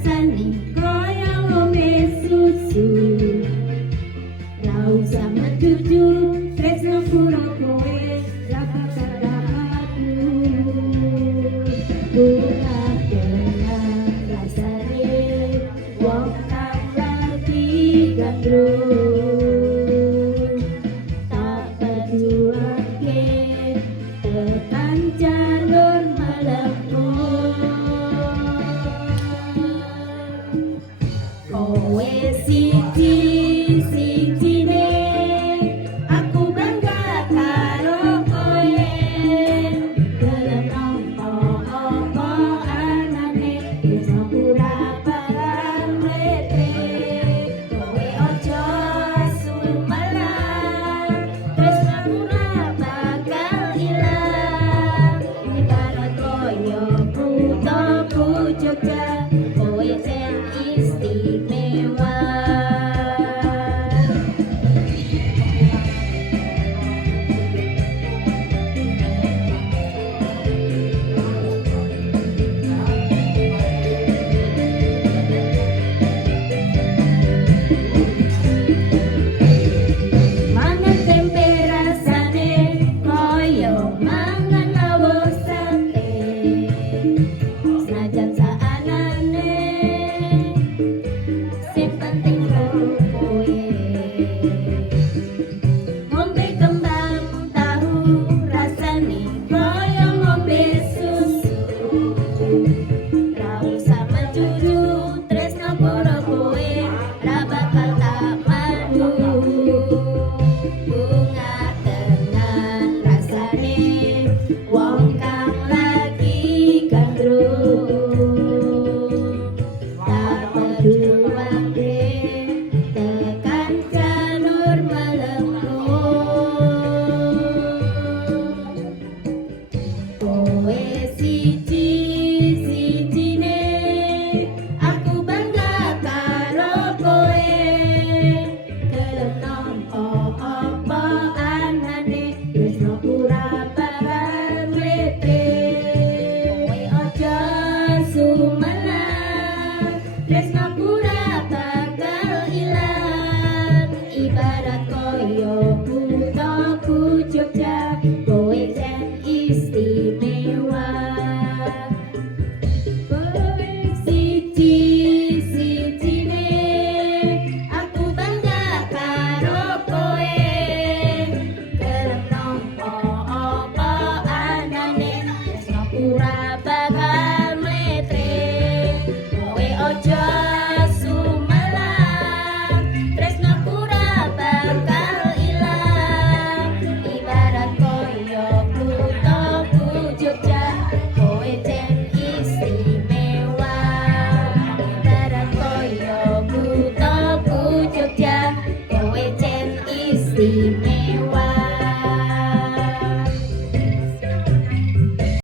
rasane kaya ngombe susu. Ra usah metuju tresno kuro kowe ra bakal aku. Bunga dengan rasane wong kang lagi gandrung. Tak berjuangke tekan jalur melengkung. Kowe siji-sijine aku bangga karo kowe. Gelem nampa apa anane wis ora barang mlete. Kowe aja sumelang tresnamu ora bakal ilang. Ibarat koyo putoku Jogja kowe jen istimewa. Mangan tempe rasane koyo mangan lawuh sate. Senajan saanane sing penting karo kowe. Ngombe kembang tahu rasane koyo ngombe susu. Ra usah mencucu tresno karo kowe ra bakal tak madu. Bunga dengan rasane wong kang lagi gandrung. Tak berjuangke tekan jalur melengkung. Kowe siji-sijine aku bangga karo kowe. Gelem nampa apa anane tresno ora bakal mlete. Kowe aja sumelang tresno